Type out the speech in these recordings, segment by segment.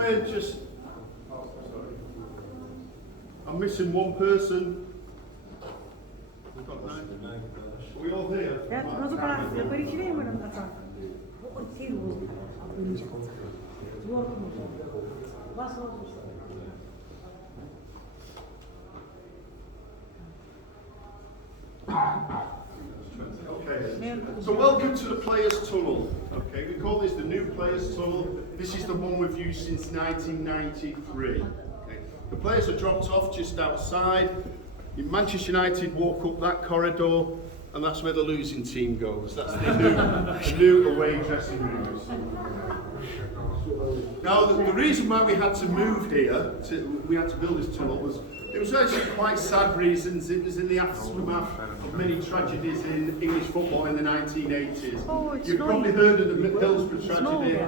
come in, just... I'm missing one person. We've got 9. Are we all here? Ja, no to para, poi ci vediamo da casa. Okay, so welcome to the Players' Tunnel. Okay, we call this the new Players' Tunnel. This is the one we've used since 1993. Okay. The players are dropped off just outside. Manchester United walk up that corridor, and that's where the losing team goes. That's the new away dressing rooms. Now, the reason why we had to move here, we had to build this tunnel, was it was actually quite sad reasons. It was in the aftermath of many tragedies in English football in the 1980s. Oh, You've probably heard of the Middlesbrough tragedy,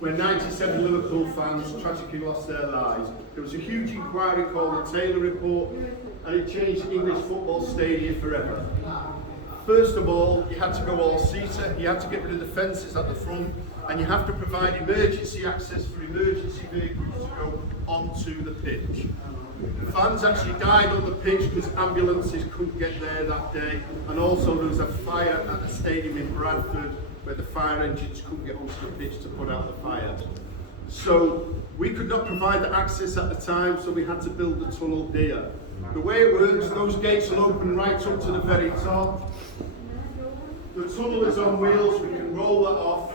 where 97 Liverpool fans tragically lost their lives. There was a huge inquiry called the Taylor Report, and it changed English football stadia forever. First of all, you had to go all-seater, you had to get rid of the fences at the front, and you have to provide emergency access for emergency vehicles to go onto the pitch. Fans actually died on the pitch because ambulances couldn't get there that day, and also there was a fire at the stadium in Bradford where the fire engines couldn't get onto the pitch to put out the fire. So we could not provide the access at the time, so we had to build the tunnel here. The way it works, those gates will open right up to the very top. The tunnel is on wheels, we can roll that off.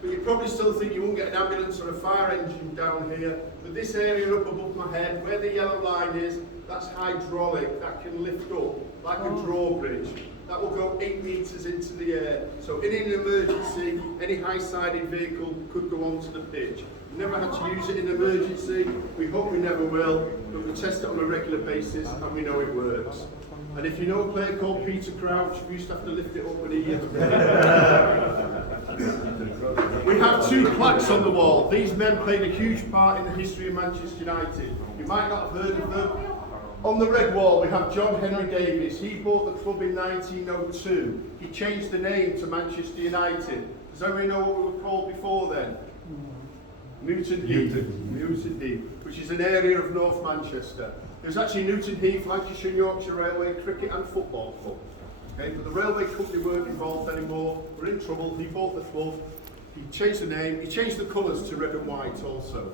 But you probably still think you won't get an ambulance or a fire engine down here. But this area up above my head, where the yellow line is, that's hydraulic, that can lift up like a drawbridge. That will go 8 meters into the air. So in an emergency, any high-sided vehicle could go onto the pitch. We never had to use it in emergency. We hope we never will, but we test it on a regular basis and we know it works. And if you know a player called Peter Crouch, we used to have to lift it up when he We have 2 plaques on the wall. These men played a huge part in the history of Manchester United. You might not have heard of them. On the red wall we have John Henry Davies. He bought the club in 1902. He changed the name to Manchester United. Does everybody know what we were called before then? Newton Heath, which is an area of North Manchester. There's actually Newton Heath, Lancashire and Yorkshire Railway Cricket and Football Club. Okay, but the railway company weren't involved anymore. We're in trouble. He bought the club. He changed the name. He changed the colours to red and white also.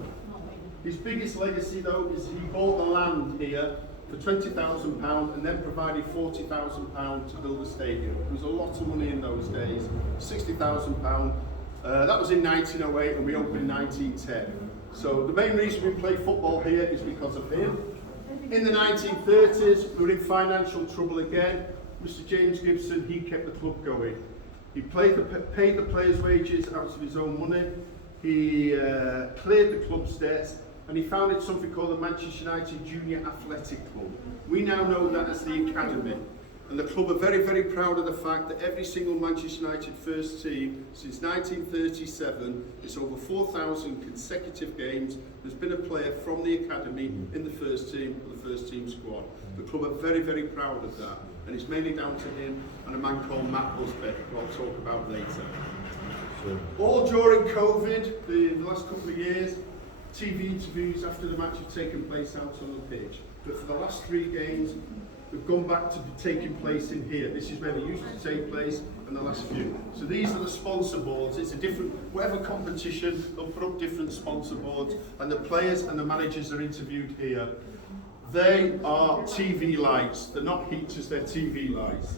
His biggest legacy though is he bought the land here for £20,000 and then provided £40,000 to build a stadium. It was a lot of money in those days. £60,000. That was in 1908 and we opened in 1910. So the main reason we play football here is because of him. In the 1930s, we were in financial trouble again. Mr. James Gibson, he kept the club going. He paid the players' wages out of his own money. He cleared the club's debts, and he founded something called the Manchester United Junior Athletic Club. We now know that as the Academy. And the club are very, very proud of the fact that every single Manchester United first team since 1937, it's over 4,000 consecutive games, there's been a player from the Academy in the first team, or the first team squad. The club are very, very proud of that. And it's mainly down to him and a man called Matt Busby, who I'll talk about later. All during COVID, the last couple of years, TV interviews after the match have taken place out on the pitch. But for the last 3 games, we've gone back to taking place in here. This is where they used to take place and the last few. So these are the sponsor boards. It's a different, whatever competition, they'll put up different sponsor boards and the players and the managers are interviewed here. They are TV lights. They're not heaters, they're TV lights.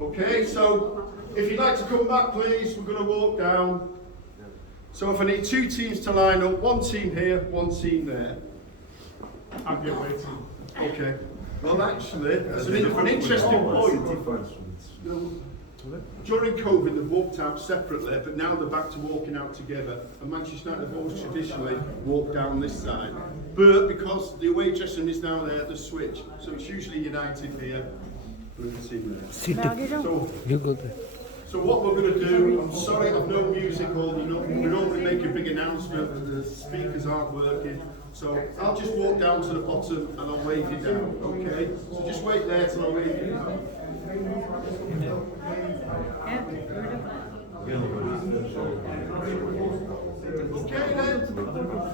Okay, so if you'd like to come back please, we're going to walk down. So if I need 2 teams to line up, 1 team here, 1 team there. I'll get waiting. Okay. Well, actually, that's an interesting point. During COVID, they've walked out separately, but now they're back to walking out together. And Manchester United have always traditionally walked down this side. But because the away dressing is now there, the switch. So it's usually United here, blue team there. So what we're going to do, I'm sorry I've no music holding up, we normally make a big announcement that the speakers aren't working. So I'll just walk down to the bottom and I'll wave you down, okay? So just wait there till I wave you down. Okay then.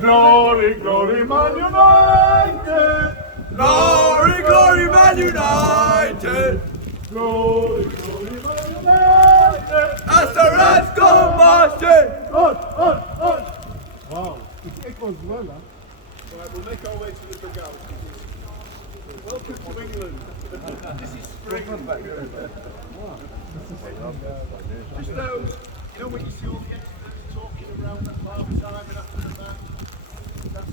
Glory, glory, Man United! Glory, glory, Man United! Glory, glory, Man United! As the Reds go marching! On! Wow, it echoes well, huh? Right, we'll make our way to the dugout. Welcome to England. This is spring. Just you know when you see all the experts talking around that part of time and after the match, that's